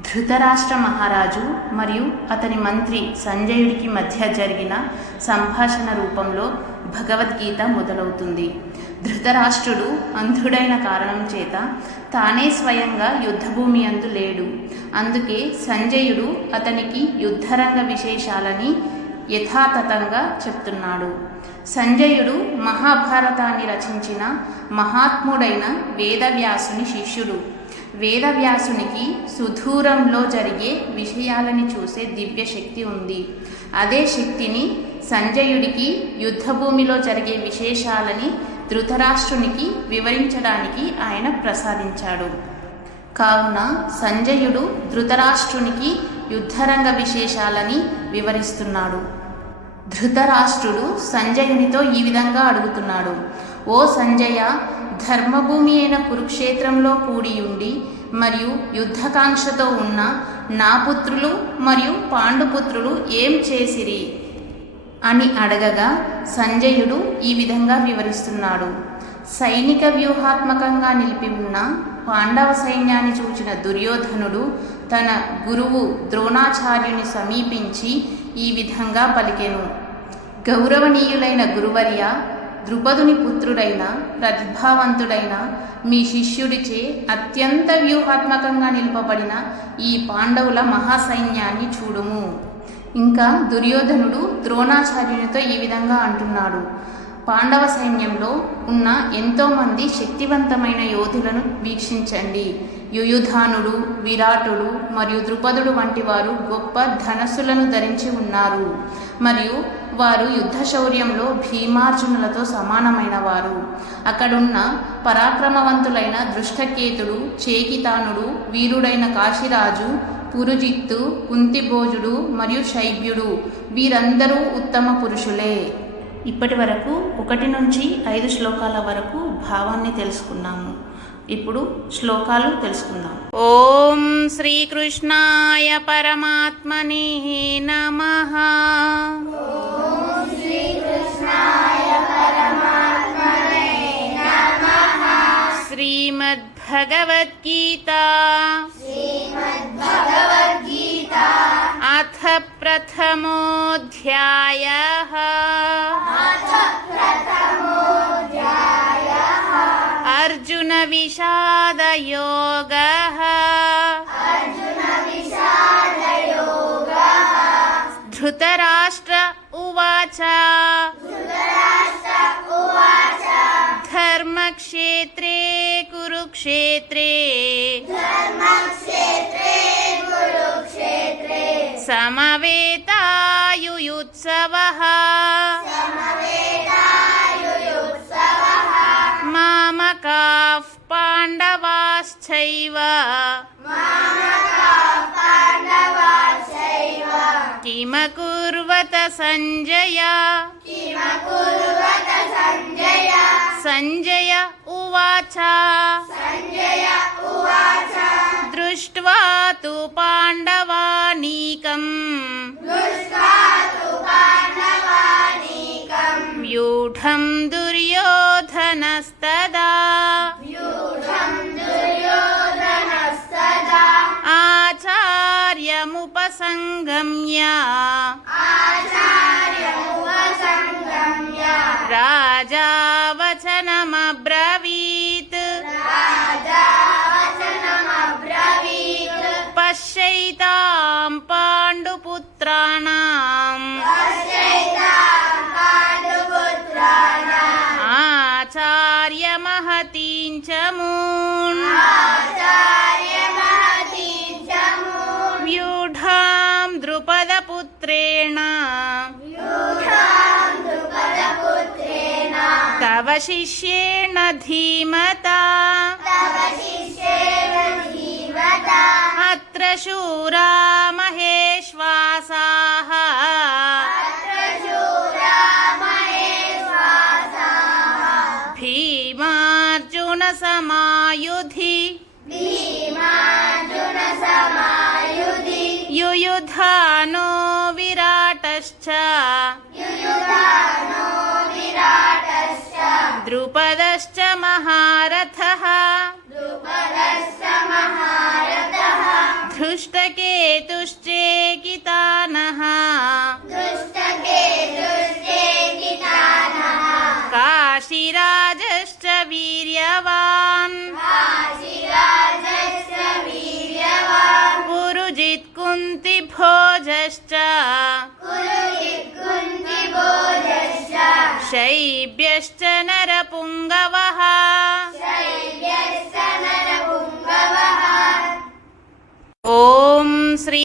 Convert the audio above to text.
ధృతరాష్ట్ర మహారాజు మరియు అతని మంత్రి సంజయుడికి మధ్య జరిగిన సంభాషణ రూపంలో భగవద్గీత మొదలవుతుంది. ధృతరాష్ట్రుడు అంధుడైన కారణం చేత తానే స్వయంగా యుద్ధభూమి అందు లేడు. అందుకే సంజయుడు అతనికి యుద్ధరంగ విశేషాలని యథాతథంగా చెప్తున్నాడు. సంజయుడు మహాభారతాన్ని రచించిన మహాత్ముడైన వేదవ్యాసుని శిష్యుడు. వేదవ్యాసునికి సుదూరంలో జరిగే విషయాలని చూసే దివ్యశక్తి ఉంది. అదే శక్తిని సంజయుడికి యుద్ధభూమిలో జరిగే విశేషాలని ధృతరాష్ట్రునికి వివరించడానికి ఆయన ప్రసాదించాడు. కావున సంజయుడు ధృతరాష్ట్రునికి యుద్ధరంగ విశేషాలని వివరిస్తున్నాడు. ధృతరాష్ట్రుడు సంజయునితో ఈ విధంగా అడుగుతున్నాడు. ఓ సంజయ ధర్మభూమి అయిన కురుక్షేత్రంలో కూడి ఉండి మరియు యుద్ధకాంక్షతో ఉన్న నా పుత్రులు మరియు పాండుపుత్రులు ఏం చేసిరి? అని అడగగా సంజయుడు ఈ విధంగా వివరిస్తున్నాడు. సైనిక వ్యూహాత్మకంగా నిలిపి ఉన్న పాండవ సైన్యాన్ని చూచిన దుర్యోధనుడు తన గురువు ద్రోణాచార్యుని సమీపించి ఈ విధంగా పలికెను. గౌరవనీయులైన గురువర్య ద్రుపదుని పుత్రుడైన ప్రతిభావంతుడైన మీ శిష్యుడిచే అత్యంత వ్యూహాత్మకంగా నిలుపబడిన ఈ పాండవుల మహాసైన్యాన్ని చూడుము. ఇంకా దుర్యోధనుడు ద్రోణాచార్యునితో ఈ విధంగా అంటున్నాడు. పాండవ సైన్యంలో ఉన్న ఎంతోమంది శక్తివంతమైన యోధులను వీక్షించండి. యుయుధానుడు విరాటుడు మరియు ద్రుపదుడు వంటి వారు గొప్ప ధనస్సులను ధరించి ఉన్నారు. మరియు వారు యుద్ధ శౌర్యంలో భీమార్జునులతో సమానమైన వారు అక్కడున్న పరాక్రమవంతులైన దృష్టకేతుడు చేకితానుడు వీరుడైన కాశీరాజు పురుజిత్తు కుంతిభోజుడు మరియు శైబ్యుడు వీరందరూ ఉత్తమ పురుషులే. ఇప్పటి వరకు ఒకటి నుంచి ఐదు శ్లోకాల వరకు భావాన్ని తెలుసుకున్నాము. ఇప్పుడు శ్లోకాలు తెలుసుకుందాం. ఓ श्रीकृष्णाय परमात्मने नमः। श्रीमद्भगवद्गीता। अथ प्रथमोऽध्यायः। अथ प्रथमोऽध्यायः अर्जुनविषादयोगः। धृतराष्ट्र उवाच। धर्मक्षेत्रे कुरुक्षेत्रे। समवेतायुयुत्सवः। मामकाः पाण्डवाश्चैव। किमकुर्वत सञ्जया किमकुर्वत सञ्जया सञ्जय उवाच। सञ्जय उवाच। दृष्ट्वा तु पाण्डवानीकम्। व्यूढं दुर्योधनस्तदा। आचार्यमुप उपसङ्गम्य राजा वचनमब्रवीत् पश्यैतां पाण्डुपुत्राणाम्। आचार्य महतीं च मून्। शिष्येण धीमता। अत्र शूरा महेश्वासाः भीमार्जुनसमायुधि भीमार्जुनसमायुधि। युयुधानो विराटश्च। द्रुपदश्च महारथः। धृष्टकेतुश्च शैभ्यश्च नरपुङ्गवः। ॐ श्री